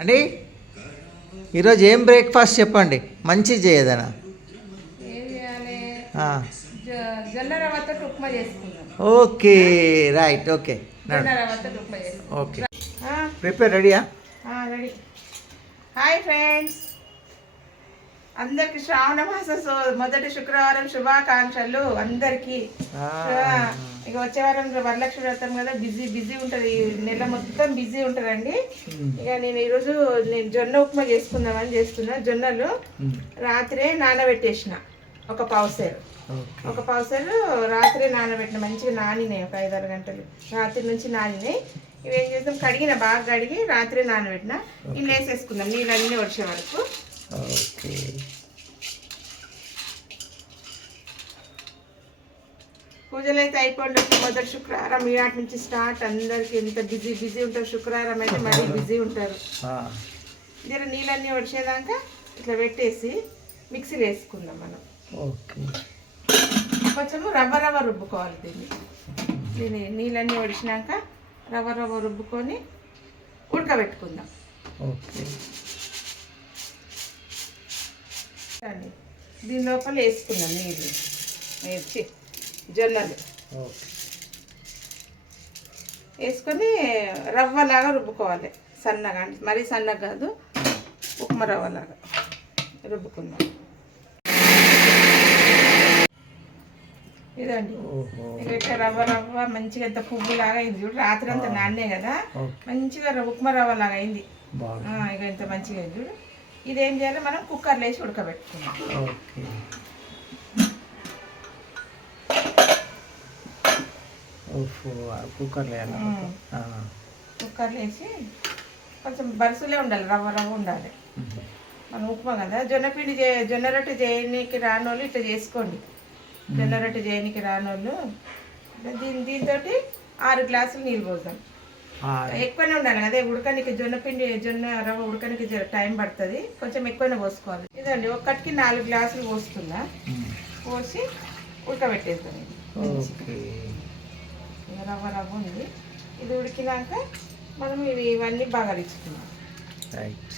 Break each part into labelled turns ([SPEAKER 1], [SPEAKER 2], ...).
[SPEAKER 1] అండి? ఈరోజు ఏం బ్రేక్ఫాస్ట్ చెప్పండి. మంచిది చేయదనా? Okay right okay. Okay. Prepare రెడీయా?
[SPEAKER 2] రెడీ. Hi friends. అందరికి శ్రావణ మాస మొదటి శుక్రవారం శుభాకాంక్షలు అందరికి. ఇక వచ్చే వారం వరలక్ష్మి వ్రతం కదా బిజీ బిజీ ఉంటుంది. ఈ నెల మొత్తం బిజీ ఉంటుందండి. ఇక నేను ఈరోజు నేను జొన్న ఉప్మా చేసుకుందామని చేస్తున్నా జొన్నలు. రాత్రే నానబెట్టేసిన ఒక పావుసేరు ఒక పావుసేరు రాత్రి నానబెట్టిన మంచిగా నానినాయి ఒక ఐదారు గంటలు. రాత్రి నుంచి నానినాయి. ఇవి ఏం చేద్దాం కడిగిన బాగా కడిగి రాత్రి నానబెట్టిన. ఇవి వేసేసుకుందాం నీళ్ళన్నీ వచ్చే వరకు
[SPEAKER 1] ఓకే
[SPEAKER 2] పూజలు అయితే అయిపోండి మొదటి శుక్రవారం ఈనాటి నుంచి స్టార్ట్. అందరికి ఎంత బిజీ బిజీ ఉంటారు. శుక్రవారం అయితే మరీ బిజీ ఉంటారు. జర నీళ్ళన్నీ వచ్చేదాకా ఇట్లా పెట్టేసి మిక్సీ వేసుకుందాం మనం.
[SPEAKER 1] ఓకే.
[SPEAKER 2] కొంచెము రవ్వ రవ్వ రుబ్బుకోవాలి దీన్ని. దీన్ని నీళ్ళన్నీ ఒడిచినాక రవ్వ రవ్వ రుబ్బుకొని ఉడకబెట్టుకుందాం.
[SPEAKER 1] ఓకే.
[SPEAKER 2] దీని లోపల వేసుకుందాం నీళ్ళు. వేసి జొన్నలు. వేసుకొని రవ్వలాగా రుబ్బుకోవాలి. సన్నగా అంటే మరీ సన్నగా కాదు ఉప్మా రవ్వలాగా రుబ్బుకుందాం. ఇదండి. ఇక రవ్వ రవ్వ మంచిగా ఎంత పువ్వులాగా అయింది చూడు రాత్రి అంతా నాన్నే కదా. మంచిగా రవ్వ- ఉప్మా రవ్వలాగా అయింది.
[SPEAKER 1] బాగా
[SPEAKER 2] ఆ, ఇక ఇంత మంచిగా అయింది చూడు. ఇదేం చేయాలి మనం కుక్కర్లో వేసి ఉడకబెట్టుకుందాం.
[SPEAKER 1] కుక్కర్లో
[SPEAKER 2] కుక్కర్లో వేసి కొంచెం బరుసులే ఉండాలి రవ్వ రవ్వ ఉండాలి. మనం ఉప్మా కదా జొన్న పిండి చే జొన్న రొట్టె చేయనీకి రానోళ్ళు ఇట్లా చేసుకోండి. జొన్న రొట్టె చేయనీకి రానోళ్ళు దీని దీంతో ఆరు గ్లాసులు నీళ్ళు పోసాం ఎక్కువనే ఉండాలి అదే ఉడకనికి జొన్న పిండి జొన్న రవ్వ ఉడకనికి టైం పడుతుంది కొంచెం ఎక్కువనే పోసుకోవాలి. ఇదండి ఒక్కటికి నాలుగు గ్లాసులు పోస్తుందా. పోసి ఉడకబెట్టేస్తాం ఇది.
[SPEAKER 1] ఓకే.
[SPEAKER 2] ఇక రవ్వ రవ్వ ఉంది. ఇది ఉడికినాక మనం ఇవి ఇవన్నీ బాగా రిచుకున్నాం
[SPEAKER 1] రైట్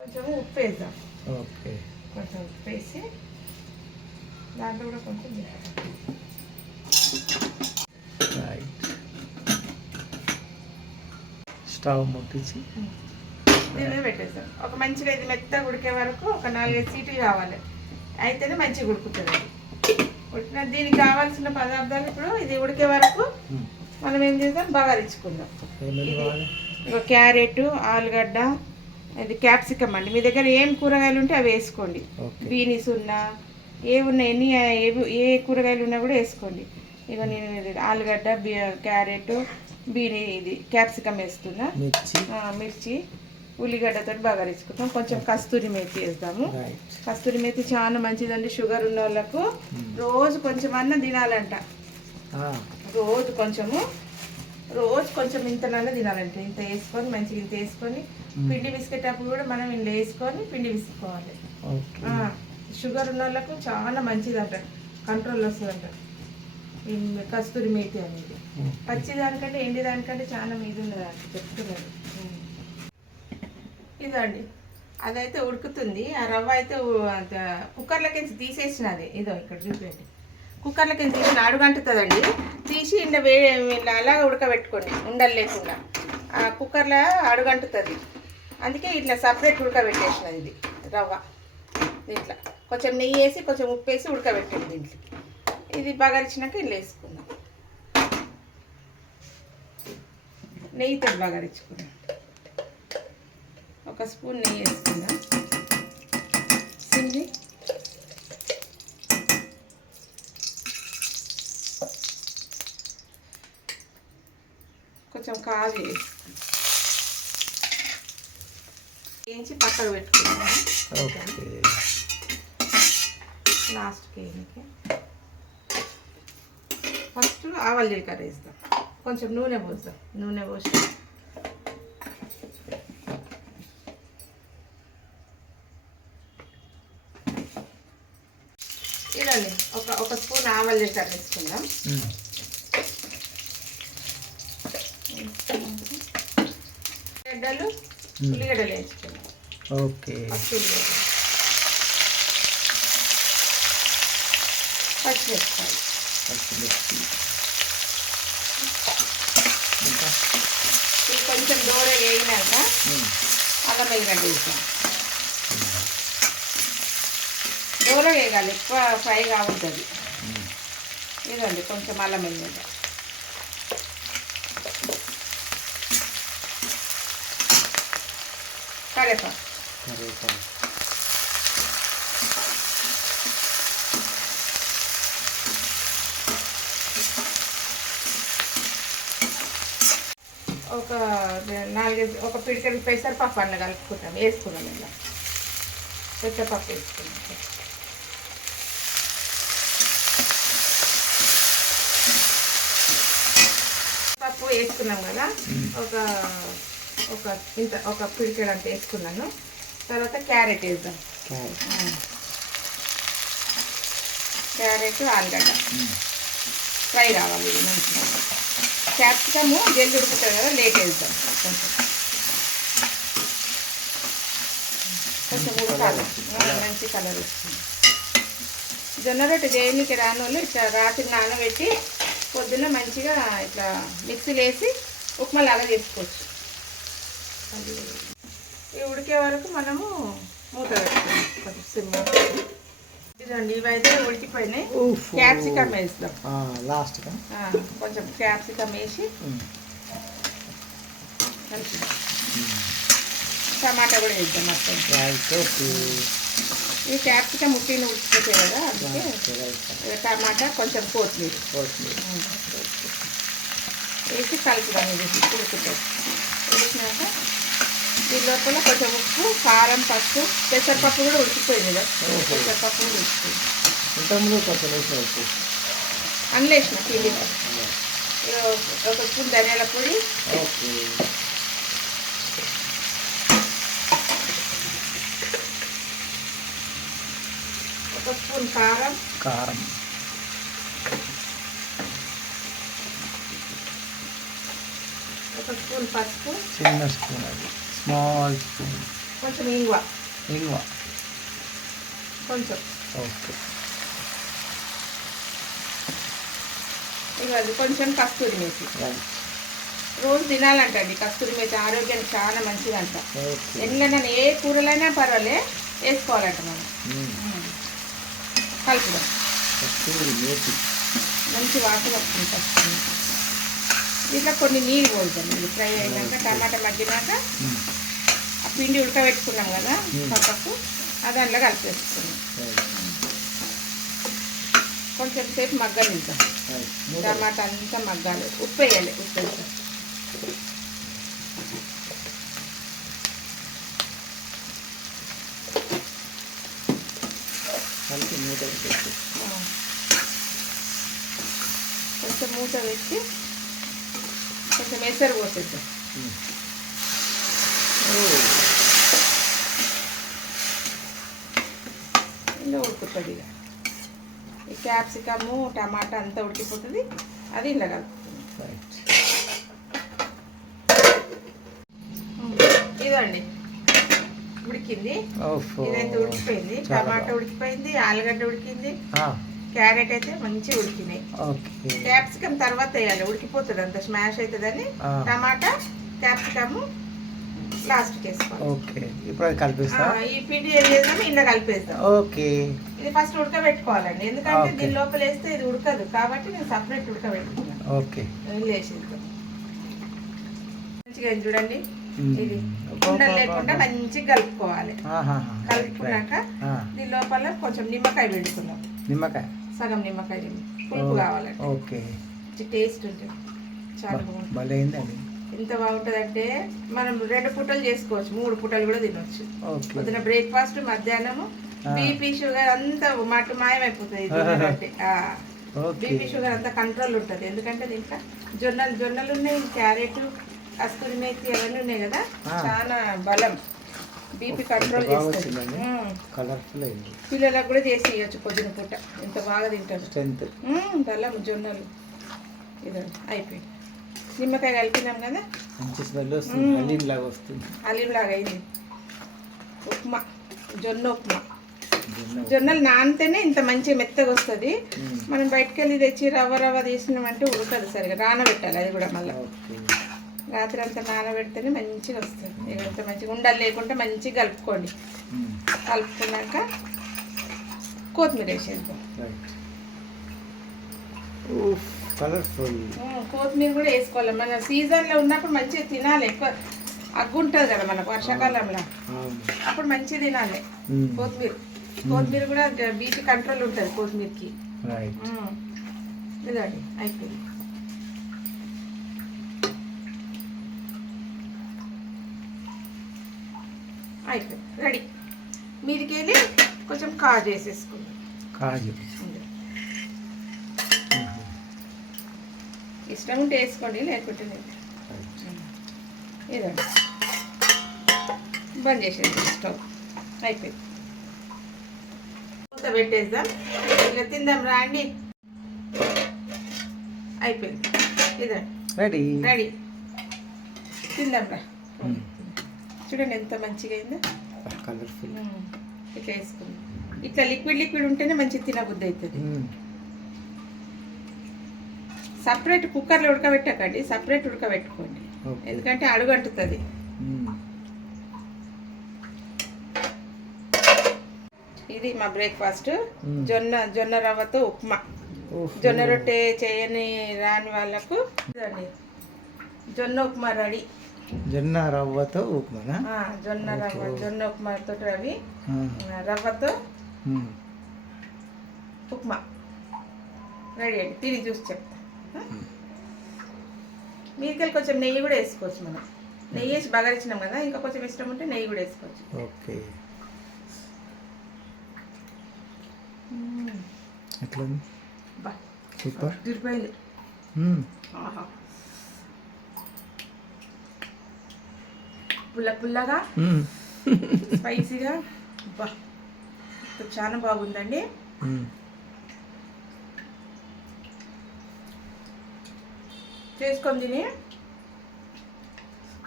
[SPEAKER 2] కొంచెం ఉప్పు వేద్దాం.
[SPEAKER 1] ఓకే.
[SPEAKER 2] కొంచెం ఉప్పు వేసి దాంట్లో కూడా కొంచెం.
[SPEAKER 1] రైట్ స్టవ్ ముట్టించి.
[SPEAKER 2] దీని మీద పెట్టేద్దాం. ఒక మంచిగా ఇది మెత్తగా ఉడికే వరకు ఒక నాలుగైదు సీట్లు కావాలి. అయితేనే మంచిగా ఉడుకుతుంది. ఉడికిన దీనికి కావాల్సిన పదార్థాలు ఇప్పుడు ఇది ఉడికే వరకు. మనం ఏం చేద్దాం? బాగా రిచుకుందాం
[SPEAKER 1] ఏమేమి కావాలి?
[SPEAKER 2] ఇక క్యారెట్ ఆలుగడ్డ ఇది క్యాప్సికమ్ అండి. మీ దగ్గర ఏం కూరగాయలు ఉంటే అవి వేసుకోండి. బీనీస్ ఉన్నా ఏ ఉన్నా ఎన్ని ఏవి- ఏ కూరగాయలు ఉన్నా కూడా వేసుకోండి. ఇక నేను ఆలుగడ్డ బీ క్యారెట్ బీనీ ఇది క్యాప్సికమ్ వేస్తున్నా.
[SPEAKER 1] మిర్చి.
[SPEAKER 2] ఉల్లిగడ్డతో బాగా రిచుకుంటాం కొంచెం కస్తూరి మేతి వేస్తాము కస్తూరి మేతి చాలా మంచిదండి షుగర్ ఉన్న వాళ్ళకు రోజు కొంచెం అన్న తినాలంట. రోజు కొంచెము రోజు కొంచెం ఇంతనన్నా తినాలంట. ఇంత వేసుకొని మంచిగా ఇంత వేసుకొని పిండి బిస్కెటప్పుడు కూడా మనం ఇంట్లో వేసుకొని పిండి విసుకోవాలి షుగర్ ఉన్న వాళ్ళకు చాలా మంచిదంట. కంట్రోల్ వస్తుందంట. కస్తూరి మేతి అనేది. పచ్చి దానికంటే ఎండి దానికంటే చాలా మీద ఉన్నది అంట చెప్తున్నారు. ఇదండి అదైతే ఉడుకుతుంది. ఆ రవ్వ అయితే ఉ- తీసేసిన అది. తీసేసినది ఇదో ఇక్కడ చూపించండి కుక్కర్లోకి తీసి అడుగంటుతుందండి తీసి ఇండ వే ఇలా అలాగ ఉడకబెట్టుకోండి. ఉండలు లేకుండా. ఆ కుక్కర్లో అడుగంటుతుంది అందుకే ఇట్లా సపరేట్ ఉడకబెట్టేసినది ఇది రవ్వ. దీంట్లో కొంచెం నెయ్యి వేసి కొంచెం ఉప్పు వేసి ఉడకబెట్టండి దీంట్లో. ఇది బగరిచ్చినాక ఇల్లు వేసుకుందాం. నెయ్యితో బగరించుకుందాం ఒక స్పూన్ నెయ్యి వేసుకుందాం. సింది కొంచెం వేసుకుందాం. వేయించి పక్కకు పెట్టుకుందాం.
[SPEAKER 1] ఓకే.
[SPEAKER 2] లాస్ట్కి వేయడానికి ఫస్ట్ ఆవాలు జీలకర్ర వేస్తాం. కొంచెం నూనె పోస్తాం. నూనె పోసి చూడండి ఒక ఒక స్పూన్ ఆవల్ లీటర్
[SPEAKER 1] తీసుకుందాం.
[SPEAKER 2] ఉల్లిగడ్డలు
[SPEAKER 1] ఓకే.
[SPEAKER 2] కొంచెం దూరం వేగినాక అల్లం ఎల్లిగడ్డ వేసాం దూర వేగాలి ఎక్కువ ఫ్రై
[SPEAKER 1] ఉమ్.
[SPEAKER 2] ఇదండి కొంచెం అల్లం కరేపాకు.
[SPEAKER 1] కరివేపాకు.
[SPEAKER 2] ఒక నాలుగైదు ఒక పిడికలు పెసరపప్పు అన్న కలుపుకుంటాం వేసుకున్నాం ఇలా పెసరపప్పు వేసుకున్నాం పప్పు వేసుకున్నాం కదా. ఒక ఒక ఇంత ఒక పిడికెడు అంత వేసుకున్నాను. తర్వాత క్యారెట్ వేద్దాం.
[SPEAKER 1] క్యారెట్.
[SPEAKER 2] ఆలుగడ్డ. ఫ్రై ఇది మంచిగా. క్యాప్సికము జల్ది ఉడుకుతుంది కదా లేట్ వేద్దాం. కొంచెం. కొంచెం ఉడకాలి. మంచి కలర్ వస్తుంది. జొన్న రొట్టె చేయడానికి రాని వాళ్ళు ఇట్లా రాత్రి నానబెట్టి పొద్దున్న మంచిగా ఇట్లా మిక్సీలో వేసి ఉప్మా లాగా చేసుకోవచ్చు. ఇవి ఉడికే వరకు మనము మూత సిమ్ ఇదండి ఇవైతే ఉడికిపోయినాయి. క్యాప్సికమ్ వేస్తాం కొంచెం క్యాప్సికమ్ వేసి. టమాటా కూడా వేద్దాం మొత్తం ఈ క్యాప్సికమ్ ఉట్టిని ఉడికిపోతాయి కదా అందుకే టమాటా కొంచెం కొత్తిమీర.
[SPEAKER 1] కొత్తిమీర.
[SPEAKER 2] వేసి కలుపుదాం ఇది ఉడుకుతుంది ఉడికినాక దీని లోపల కొంచెం ఉప్పు కారం పసుపు పెసరపప్పు కూడా ఉడికిపోయింది కదా. పెసరపప్పు కూడా ఉడికిపోయింది. అందులో వేసిన ఇక ఒక స్పూన్ ధనియాల పొడి. ఒక స్పూన్ కారం.
[SPEAKER 1] కారం.
[SPEAKER 2] ఒక స్పూన్ పసుపు.
[SPEAKER 1] చిన్న స్పూన్ అది. Small spoon.
[SPEAKER 2] కొంచెం ఇంగువ.
[SPEAKER 1] ఇంగువ.
[SPEAKER 2] కొంచెం.
[SPEAKER 1] ఓకే.
[SPEAKER 2] అది. కొంచెం కస్తూరి మేతి.
[SPEAKER 1] రైట్
[SPEAKER 2] రోజు తినాలంటండి కస్తూరి మేతి ఆరోగ్యానికి చాలా మంచిదంట. ఎన్నైనా ఏ కూరలైనా పర్వాలే వేసుకోవాలంట మనం.
[SPEAKER 1] ఉమ్.
[SPEAKER 2] కలుపుదాం. మంచి వాసన వస్తుంది దీంట్లో కొన్ని నీళ్ళు పోద్దాం. ఇది ఫ్రై అయినాక టమాటా మగ్గినాక. ఆ పిండి ఉడకబెట్టుకున్నాం కదా. పక్కకు అది అందులో కలిపేసుకున్నాం కొంచెం సేపు మగ్గనిద్దాం.
[SPEAKER 1] మూత
[SPEAKER 2] టమాటా అంతా మగ్గాలి. ఉప్పు వేయాలి. ఉప్పు వేద్దాం.
[SPEAKER 1] మూత పెట్టి
[SPEAKER 2] ఆ. కొంచెం మూత పెట్టి కొంచెం ఎసరు పోసేద్దాం. ఇందులో ఉడుకుతుంది ఇక ఈ క్యాప్సికము టమాటా అంతా ఉడికిపోతుంది అది ఇందులో కలుపుతుంది ఇదండి ఉడికింది. ఇదైతే ఉడికిపోయింది. టమాటా ఉడికిపోయింది ఆలుగడ్డ ఉడికింది క్యారెట్ అయితే మంచిగా ఉడికినాయి.
[SPEAKER 1] ఓకే.
[SPEAKER 2] క్యాప్సికమ్ తర్వాత వేయాలి ఉడికిపోతుంది అంత స్మాష్ అవుతుందని. టమాటా క్యాప్సికమ్ లాస్ట్ చేసుకోవాలి.
[SPEAKER 1] ఓకే. ఇప్పుడు అది కలిపిస్తా?
[SPEAKER 2] ఈ పిండి ఏం చేద్దాం? ఇందులో కలిపేద్దాం.
[SPEAKER 1] ఓకే.
[SPEAKER 2] ఇది ఫస్ట్ ఉడకబెట్టుకోవాలండి. ఎందుకంటే. దీని లోపల వేస్తే ఇది ఉడకదు. కాబట్టి నేను సపరేట్ ఉడకబెట్టుకున్నాను.
[SPEAKER 1] ఓకే.
[SPEAKER 2] వేసేద్దాం మంచిగా చూడండి. ఇది. ఉండలు లేకుండా. మంచిగా కలుపుకోవాలి. కలుపుకున్నాక దీని లోపల కొంచెం నిమ్మకాయ పెట్టుకున్నాం
[SPEAKER 1] నిమ్మకాయ.
[SPEAKER 2] సగం నిమ్మకాయ. పులుపు
[SPEAKER 1] ఓ,
[SPEAKER 2] కావాలంటే.
[SPEAKER 1] ఓకే.
[SPEAKER 2] టేస్ట్ ఉంటుంది. చాలా బాగుంటుంది. ఎంత బాగుంటుంది అంటే మనం రెండు పూటలు చేసుకోవచ్చు. మూడు పూటలు కూడా తినొచ్చు. పొద్దున బ్రేక్ఫాస్ట్ మధ్యాహ్నము. బీపీ షుగర్ అంతా మటు మాయమైపోతుంది. బీపీ షుగర్ అంతా కంట్రోల్ ఉంటుంది. ఎందుకంటే దీంట్లో జొన్నలు జొన్నలు ఉన్నాయి క్యారెట్ కస్తూరి మేతి అవన్నీ ఉన్నాయి కదా. చాలా బలం. బీపీ కంట్రోల్ చేస్తుంది.
[SPEAKER 1] కలర్ఫుల్ అయింది.
[SPEAKER 2] పిల్లలకు కూడా చేసి ఇవ్వచ్చు పొద్దున పూట. ఎంత బాగా తింటారు.
[SPEAKER 1] స్ట్రెంత్
[SPEAKER 2] బలం జొన్నలు. ఇదండి అయిపోయింది. నిమ్మకాయ కలిపినాం కదా?
[SPEAKER 1] మంచి స్మెల్ వస్తుంది. హలీం లాగా వస్తుంది.
[SPEAKER 2] అలీలాగా అయింది. ఉప్మా జొన్న ఉప్మా. జొన్నలు నానితేనే ఇంత మంచి మెత్తగా వస్తుంది. మనం బయటకు వెళ్ళి తెచ్చి రవ్వ రవ్వ తీసినామంటే ఉడకదు సరిగా నానబెట్టాలి అది కూడా మళ్ళీ. రాత్రి అంతా నానబెడితేనే మంచిగా వస్తుంది. ఇక అంత మంచిగా ఉండలు లేకుండా మంచిగా కలుపుకోండి.
[SPEAKER 1] మ్మ్.
[SPEAKER 2] కలుపుకున్నాక కొత్తిమీర వేసేద్దాం.
[SPEAKER 1] రైట్ కలర్ఫుల్
[SPEAKER 2] ఉమ్, కొత్తిమీర కూడా వేసుకోవాలి. మన సీజన్లో ఉన్నప్పుడు మంచిగా తినాలి. ఎక్కువ అగ్గు ఉంటుంది కదా మనకు వర్షాకాలంలో. అప్పుడు మంచిగా తినాలి.
[SPEAKER 1] మ్మ్.
[SPEAKER 2] కొత్తిమీర. కొత్తిమీర కూడా బీపీ కంట్రోల్ ఉంటుంది కొత్తిమీరకి. ఇదండి అయిపోయింది. అయిపోయింది రెడీ. మీదికి వెళ్ళి కొంచెం కాజు వేసేసుకుందాం.
[SPEAKER 1] కాజు.
[SPEAKER 2] ఇష్టం ఉంటే వేసుకోండి లేకుంటే లేదు. ఇదండి బంద్ చేసేది స్టవ్. అయిపోయింది. మూత పెట్టేద్దాం. ఇక తిందాం రాండి. అయిపోయింది. ఇదండి
[SPEAKER 1] రెడీ.
[SPEAKER 2] రెడీ. తిందాం రా. చూడండి ఎంత మంచిగా అయిందో.
[SPEAKER 1] కలర్ఫుల్.
[SPEAKER 2] ఇట్లా వేసుకుందాం. ఇట్లా లిక్విడ్ లిక్విడ్ ఉంటేనే మంచిగా తినబుద్ధి అవుతుంది. సపరేట్ కుక్కర్లో ఉడకబెట్టకండి సపరేట్ ఉడకబెట్టుకోండి. ఎందుకంటే అడుగు అంటుతుంది. ఇది మా బ్రేక్ఫాస్ట్. జొన్న జొన్న రవ్వతో ఉప్మా. జొన్న రొట్టె చేయని రాని వాళ్ళకు జొన్న ఉప్మా రెడీ.
[SPEAKER 1] జొన్న రవ్వతో ఉప్మానా?
[SPEAKER 2] ఆ, జొన్న రవ్వ. జొన్న ఉప్మాతో రవి రవ్వతో. ఉప్మా. రెడీ అండి. తిని చూసి చెప్తా. మీరికెళ్ళి కొంచెం నెయ్యి కూడా వేసుకోవచ్చు మనం. నెయ్యి వేసి బగరిచ్చినాం కదా ఇంకా కొంచెం ఇష్టం ఉంటే నెయ్యి కూడా వేసుకోవచ్చు.
[SPEAKER 1] ఓకే. ఎట్లా సూపర్.
[SPEAKER 2] తిరిపోయింది. ఆహా. పుల్ల పుల్లగా. స్పైసీగా బా చాలా బాగుందండి. చేసుకొని తిని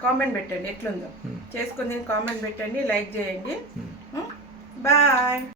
[SPEAKER 2] కామెంట్ పెట్టండి ఎట్లుందో. చేసుకొని తిని కామెంట్ పెట్టండి లైక్ చేయండి. బాయ్